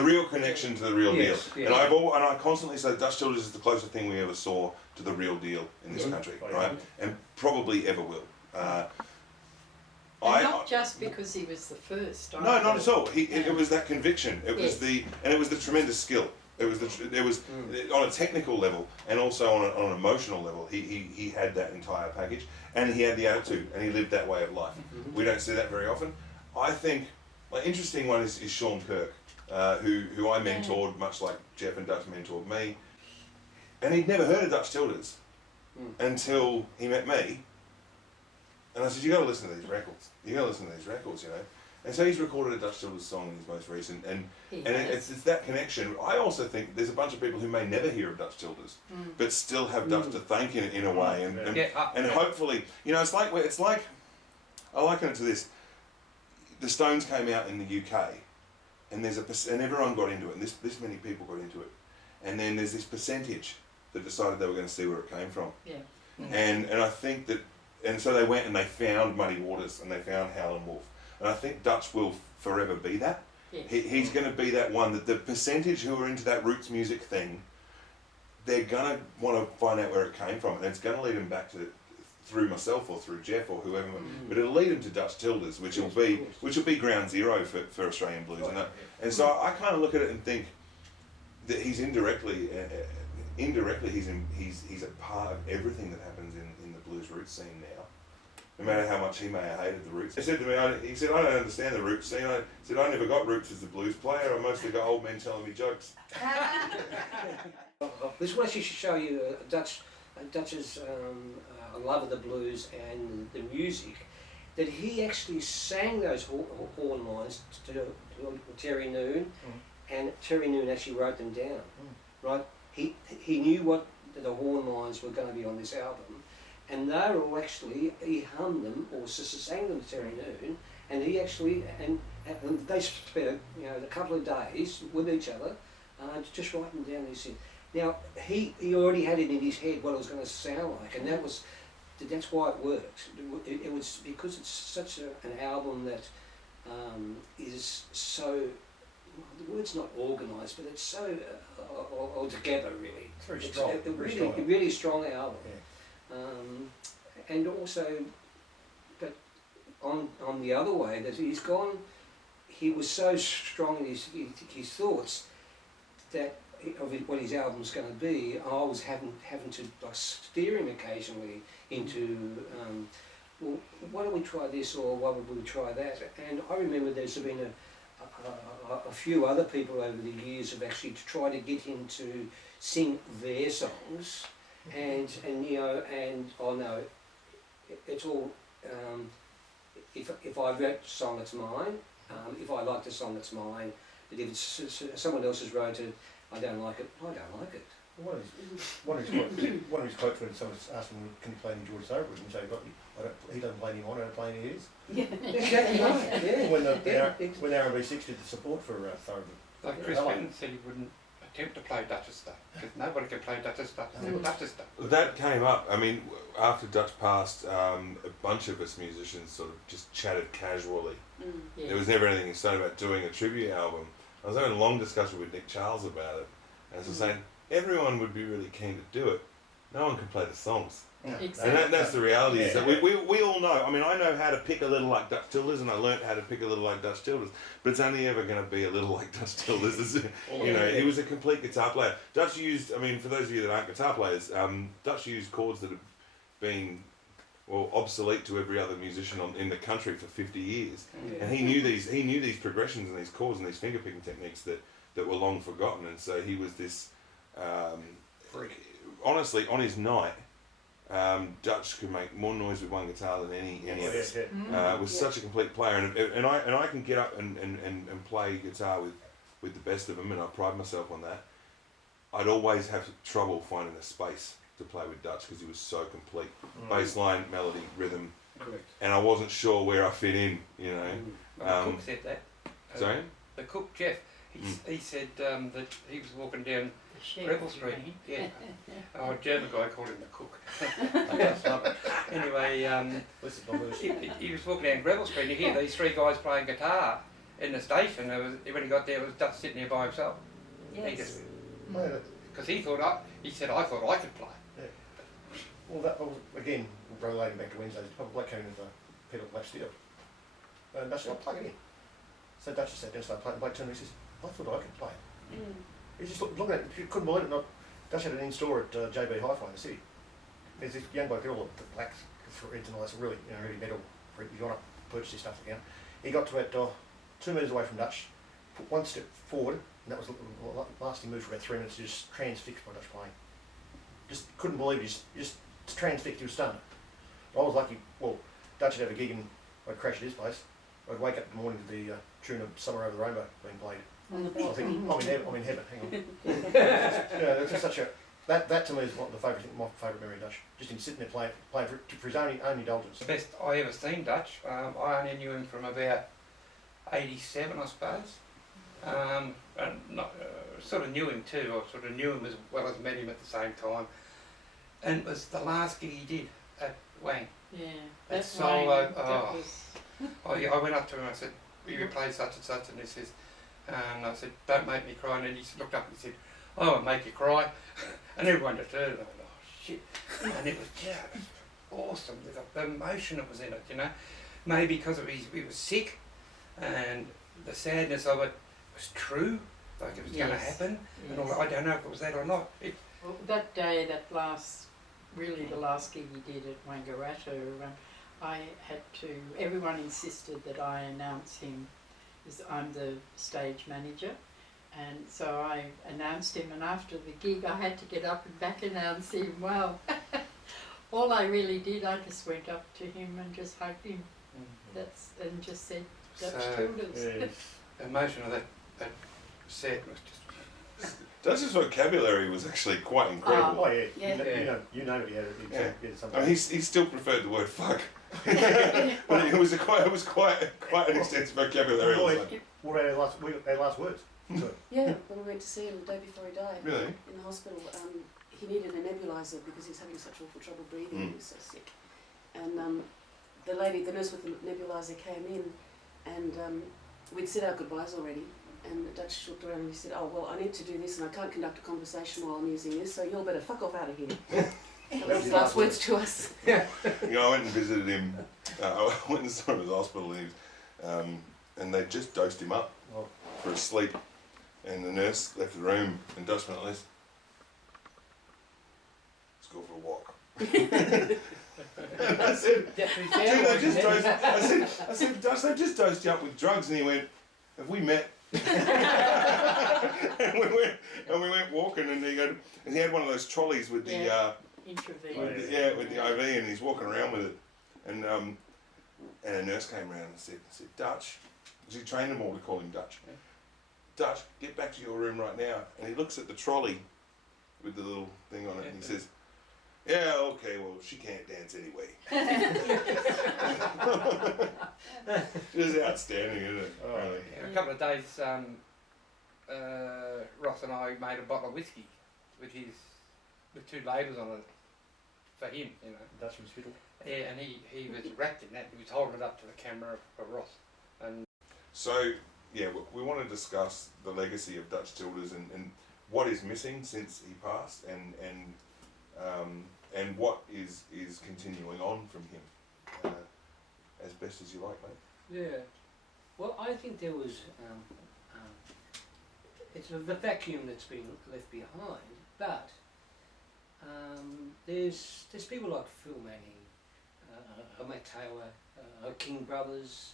the real connection to the real deal. Yeah. And I constantly say Dutch Childers is the closest thing we ever saw to the real deal in this country, right? And probably ever will. Not just because he was the first. No, not at all. It was that conviction. It was the tremendous skill. It was on a technical level and also on an emotional level. He had that entire package, and he had the attitude, and he lived that way of life. We don't see that very often. I think an interesting one is Sean Kirk, who I mentored, much like Jeff and Dutch mentored me, and he'd never heard of Dutch Childers until he met me. And I said, you got to listen to these records. You got to listen to these records, you know. And so he's recorded a Dutch Childers song in his most recent, and it's that connection. I also think there's a bunch of people who may never hear of Dutch Childers, but still have Dutch to thank in a way, and hopefully, you know, it's like I liken it to this. The Stones came out in the UK, and and everyone got into it, and this many people got into it, and then there's this percentage that decided they were going to see where it came from, and I think that. And so they went and they found Muddy Waters and they found Helen Wolf. And I think Dutch will forever be that. Yes. He's going to be that one, that the percentage who are into that roots music thing, they're going to want to find out where it came from. And it's going to lead them back to, through myself or through Jeff or whoever, but it'll lead them to Dutch Childers, which will be ground zero for Australian blues. And so I kind of look at it and think that he's indirectly he's a part of everything that happens in the blues roots scene now. No matter how much he may have hated the roots. He said to me, he said, I don't understand the roots scene. I said, I never got roots as a blues player. I mostly got old men telling me jokes. This will actually show you Dutch's love of the blues and the music, that he actually sang those horn lines to Terry Noon, and Terry Noon actually wrote them down, right? He knew what the horn lines were going to be on this album, and they were all actually, he hummed them or sang them to Terry Noon, and he actually, and they spent a couple of days with each other, just writing down these things. Now he already had it in his head what it was going to sound like, and that's why it worked. It was because it's such an album that is so. The word's not organised, but it's so all together, really. It's very strong. A really strong album. Yeah. And also, but on the other way, that he's gone, he was so strong in his thoughts that of what his album's going to be, I was having to steer him occasionally into, well, why don't we try this, or why would we try that? And I remember there's been a few other people over the years have actually tried to get him to sing their songs, and oh no, it's all, if I wrote a song, it's mine. If I like the song, it's mine. But if it's someone else has wrote it, I don't like it. I don't like it. One of his quotes when someone asked him, can you play any George Thorogood, and say, he doesn't play any on, I don't play any of his. Yeah, exactly right. Yeah. When R&B 6 did the support for Thorogood. Like Chris Fenton said, he wouldn't attempt to play Dutch's stuff, because nobody can play Dutch's stuff. Dutch's stuff. That came up. I mean, after Dutch passed, a bunch of us musicians sort of just chatted casually. There was never anything said about doing a tribute album. I was having a long discussion with Nick Charles about it, and I was saying, everyone would be really keen to do it. No one can play the songs. Exactly. And that's the reality, is that we all know. I mean, I know how to pick a little like Dutch Childers, and I learnt how to pick a little like Dutch Childers, but it's only ever going to be a little like Dutch Childers. You know, he was a complete guitar player. Dutch used, I mean, for those of you that aren't guitar players, Dutch used chords that have been, well, obsolete to every other musician in the country for 50 years. And he knew these progressions and these chords and these finger picking techniques that were long forgotten. And so he was this, honestly, on his night, Dutch could make more noise with one guitar than any of us. Was such a complete player, and I can get up and play guitar with the best of them, and I pride myself on that. I'd always have trouble finding a space to play with Dutch because he was so complete. Bass line, melody, rhythm. Correct. And I wasn't sure where I fit in, you know. The cook said that. Sorry? The cook, Jeff, he said that he was walking down Greville Street. Yeah. Oh, a German guy called him the cook. Anyway, he was walking down Greville Street and you hear these three guys playing guitar, in the station, when he got there, it was Dutch sitting there by himself. He Yes. just, Oh, because he said, I thought I could play. well, that was, again, relating back to Wednesday, the bloke came in with a pedal lap steel. And Dutch said, I'll plug it in. So Dutch just sat down and started playing. The bloke turned to me and says, I thought I could play. Mm. He just looking at it, he couldn't believe it. And Dutch had an in-store at JB Hi-Fi in the city. There's this young bloke, all the blacks, reds and all that, really, really metal. You want to purchase this stuff again. He got to about 2 metres away from Dutch, put one step forward, and that was the last he moved for about 3 minutes, just transfixed by Dutch playing. Just couldn't believe it, just transfixed, he was stunned. I was lucky, well, Dutch would have a gig and I'd crash at his place. I'd wake up in the morning to the tune of Summer Over the Rainbow being played. On the I beat. think, I'm in heaven, hang on. Yeah, that's just such a, that to me is one of my favourite memory of Dutch. Just him sitting there playing for his own indulgence. The best I ever seen Dutch. I only knew him from about 87, I suppose. And not, sort of knew him too. I sort of knew him as well as met him at the same time. And it was the last gig he did at Wang. Yeah, At that's solo. why Oh. that was. I went up to him and I said, will you play such and such? And he says, and I said, don't make me cry. And then he looked up and said, oh, I'll make you cry. And everyone just heard it. And I went, oh, shit. And it was just awesome. The emotion that was in it, you know. Maybe because he was sick and the sadness of it was true, like it was going to Yes. happen. And all Yes. that. I don't know if it was that or not. Well, that day, the last gig he did at Wangaratta, I had to, everyone insisted that I announce him, because I'm the stage manager, and so I announced him, and after the gig I had to get up and back announce him. Well, all I really did, I just went up to him and just hugged him, and just said, Dutch So, Tildes. the emotion of that set was just... Dutch's vocabulary was actually quite incredible. Oh yeah, Yeah. you know it, yeah, something. I mean, he still preferred the word fuck, but it was quite an extensive vocabulary. It was like, What were our last words? Yeah, when we went to see him the day before he died really? in the hospital, he needed a nebulizer because he was having such awful trouble breathing. He was so sick. And the nurse with the nebulizer came in, and we'd said our goodbyes already. And Dutch looked around and he said, oh, well, I need to do this and I can't conduct a conversation while I'm using this, so you'll better fuck off out of here. That was his last words to us. You know, I went and visited him. I went and saw him at the hospital, and they just dosed him up for his sleep. And the nurse left the room, and Dutch went like this. Let's go for a walk. And I said, Definitely "Dude, they just sound dosed." I said, Dutch, they just dosed you up with drugs, and he went, "Have we met?" and we went walking, and he had one of those trolleys with the Intravenous. with the IV, and he's walking around with it, and a nurse came around and said, Dutch, because he trained them all to call him Dutch. Yeah. Dutch, get back to your room right now. And he looks at the trolley with the little thing on it, and he says, yeah, okay, well, she can't dance anyway. Just outstanding, isn't it? Oh, Really. Yeah, a couple of days, Ross and I made a bottle of whiskey with two labels on it for him, you know. Dutch was fiddle. Yeah, and he was wrapped in that. He was holding it up to the camera for Ross. And So, yeah, we want to discuss the legacy of Dutch Tildes and what is missing since he passed, and what is continuing on from him, as best as you like, mate. Yeah. Well, I think there was it's the vacuum that's been left behind, but there's people like Phil Manning, Matt Taylor, King Brothers.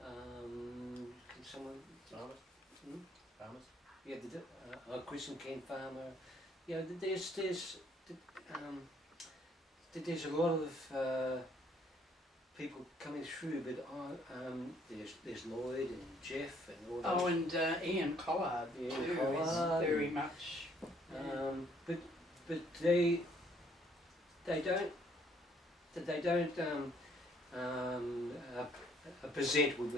Can someone? Farmers. Hmm? Farmers. Yeah, Chris and Ken Farmer. You know, there's a lot of people coming through, but there's Lloyd and Jeff and all those. Oh, and Ian Collard Ian too Collard. is very much. But they don't present with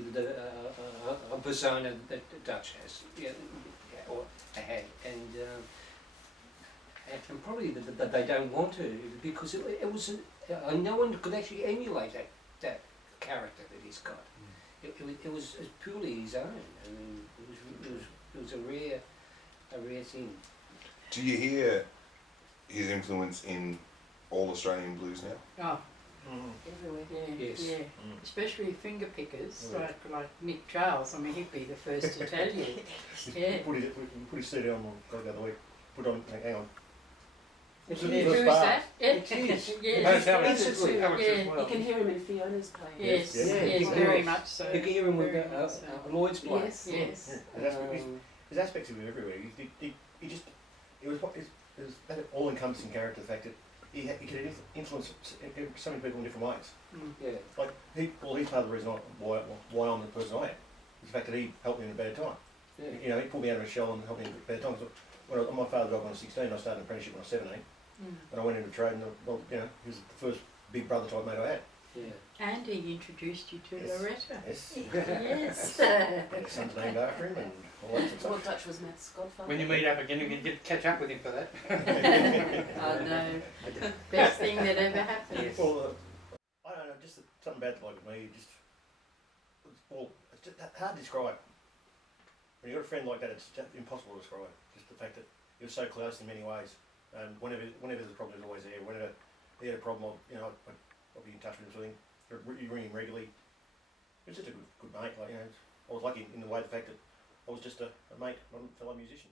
a persona that Dutch has, or had, and probably that they don't want to, because it was no one could actually emulate that character that he's got. it was purely his own. I mean, it was a rare thing. Do you hear his influence in all Australian blues now? Oh, Everywhere. yeah, Yes. yeah. Especially finger pickers, like Nick Charles. I mean, he'd be the first to tell you. Yeah. Put his CD on the other week. Put on, hang on. It Who is. is that? Yeah. It is. Yes. How much Instantly. as Yeah. well. You can hear him in Fiona's playing. Yes, Yes, yes, yes. very much so. You can hear him with Very much so. Lloyd's play. Yes. Yes. There's aspects of him everywhere. He just, it was that all-encompassing character, the fact that he could influence so many people in different ways. Mm. Yeah. Like, he's part of the reason why I'm the person I am. The fact that he helped me in a bad time. Yeah. You know, he pulled me out of a shell and helped me in a bad time. When my father died when I was 16, I started an apprenticeship when I was 17. Mm. And I went into trade and, well, you know, he was the first big brother type mate I had. Yeah. And he introduced you to Yes. Loretta. Yes. Yes. His son's named after him and all that sort of Well, stuff. Dutch was Matt's godfather. When you meet up again, you can get catch up with him for that. I know. Best thing that ever happened. Yes. Well, I don't know, just something about like me, it's just hard to describe. When you've got a friend like that, it's just impossible to describe. Just the fact that he was so close in many ways. And whenever there's a problem, he was always there. Whenever he had a problem, I'd be in touch with him, sort of thing. You ring him regularly. He was just a good mate. Like, I was lucky in the way the fact that I was just a mate, not a fellow musician.